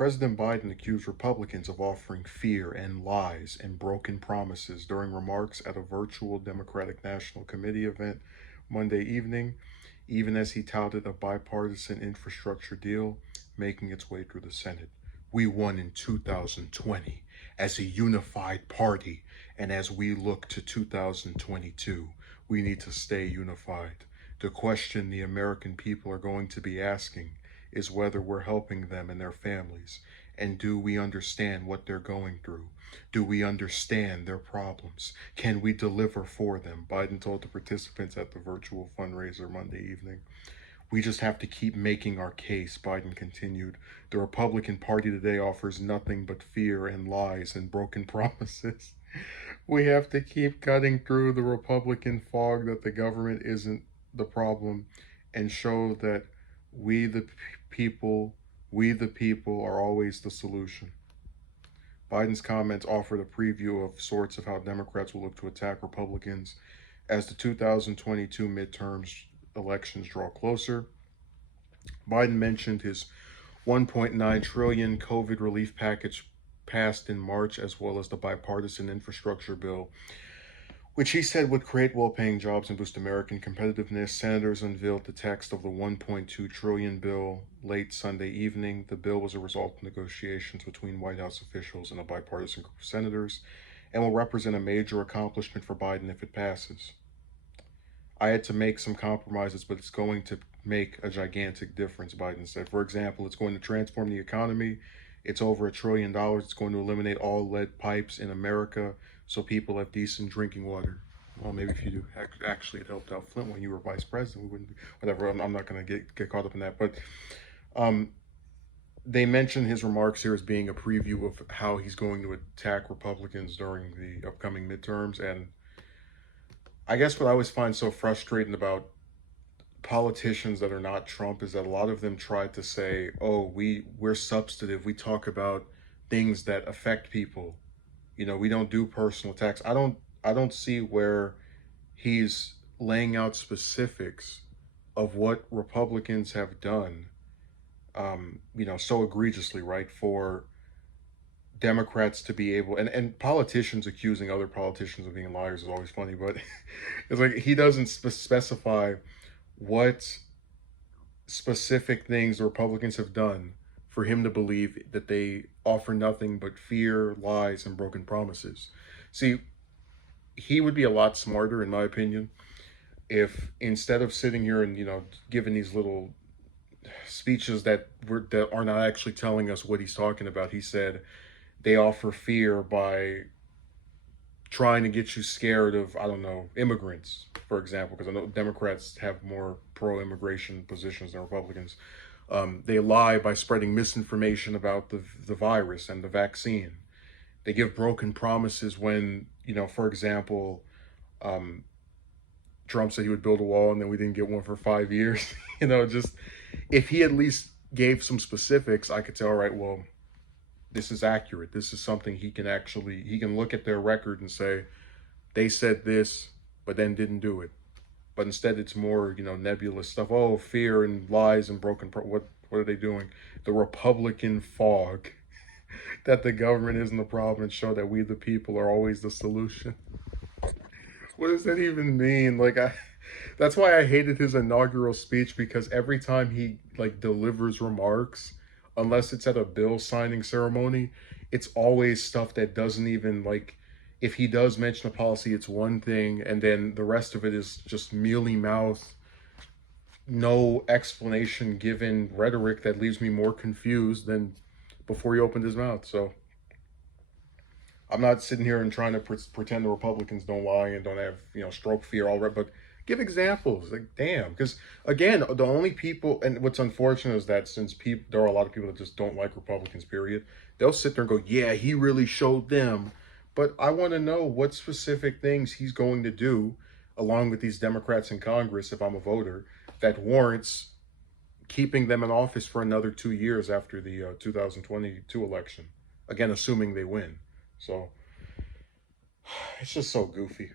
President Biden accused Republicans of offering fear and lies and broken promises during remarks at a virtual Democratic National Committee event Monday evening, even as he touted a bipartisan infrastructure deal making its way through the Senate. We won in 2020 as a unified party, and as we look to 2022, we need to stay unified. The question the American people are going to be asking is whether we're helping them and their families. And do we understand what they're going through? Do we understand their problems? Can we deliver for them? Biden told the participants at the virtual fundraiser Monday evening. We just have to keep making our case, Biden continued. The Republican Party today offers nothing but fear and lies and broken promises. We have to keep cutting through the Republican fog that the government isn't the problem and show that we the people, we the people are always the solution. Biden's comments offered a preview of sorts of how Democrats will look to attack Republicans as the 2022 midterms elections draw closer. Biden mentioned his 1.9 trillion COVID relief package passed in March, as well as the bipartisan infrastructure bill, which he said would create well-paying jobs and boost American competitiveness. Senators unveiled the text of the 1.2 trillion bill late Sunday evening. The bill was a result of negotiations between White House officials and a bipartisan group of senators and will represent a major accomplishment for Biden if it passes. I had to make some compromises, but it's going to make a gigantic difference, Biden said. For example, it's going to transform the economy. It's over $1 trillion. It's going to eliminate all lead pipes in America so people have decent drinking water. Well, maybe if you do, actually it helped out Flint when you were vice president. We wouldn't be, whatever, I'm not going to get caught up in that. But they mentioned his remarks here as being a preview of how he's going to attack Republicans during the upcoming midterms. And I guess what I always find so frustrating about politicians that are not Trump is that a lot of them try to say, oh, we're substantive. We talk about things that affect people. You know, we don't do personal attacks. I don't see where he's laying out specifics of what Republicans have done, so egregiously, right, for Democrats to be able, and politicians accusing other politicians of being liars is always funny, but it's like he doesn't specify what specific things the Republicans have done for him to believe that they offer nothing but fear, lies, and broken promises. See, he would be a lot smarter, in my opinion, if instead of sitting here and, giving these little speeches that are not actually telling us what he's talking about, he said they offer fear by trying to get you scared of, immigrants, for example, because I know Democrats have more pro-immigration positions than Republicans. They lie by spreading misinformation about the virus and the vaccine. They give broken promises when, for example, Trump said he would build a wall and then we didn't get one for 5 years. Just if he at least gave some specifics, I could say, all right, well, this is accurate. This is something he can look at their record and say, they said this, but then didn't do it. But instead it's more, nebulous stuff. Oh, fear and lies and what are they doing? The Republican fog that the government isn't the problem and show that we the people are always the solution. What does that even mean? That's why I hated his inaugural speech, because every time he delivers remarks, unless it's at a bill signing ceremony, it's always stuff that doesn't even if he does mention a policy, it's one thing, and then the rest of it is just mealy mouth, no explanation given rhetoric that leaves me more confused than before he opened his mouth. So I'm not sitting here and trying to pretend the Republicans don't lie and don't have, stroke fear all right, but give examples. Damn. Because again, the only people, and what's unfortunate is that since there are a lot of people that just don't like Republicans, period, they'll sit there and go, yeah, he really showed them. But I want to know what specific things he's going to do along with these Democrats in Congress, if I'm a voter, that warrants keeping them in office for another 2 years after the 2022 election. Again, assuming they win. So it's just so goofy.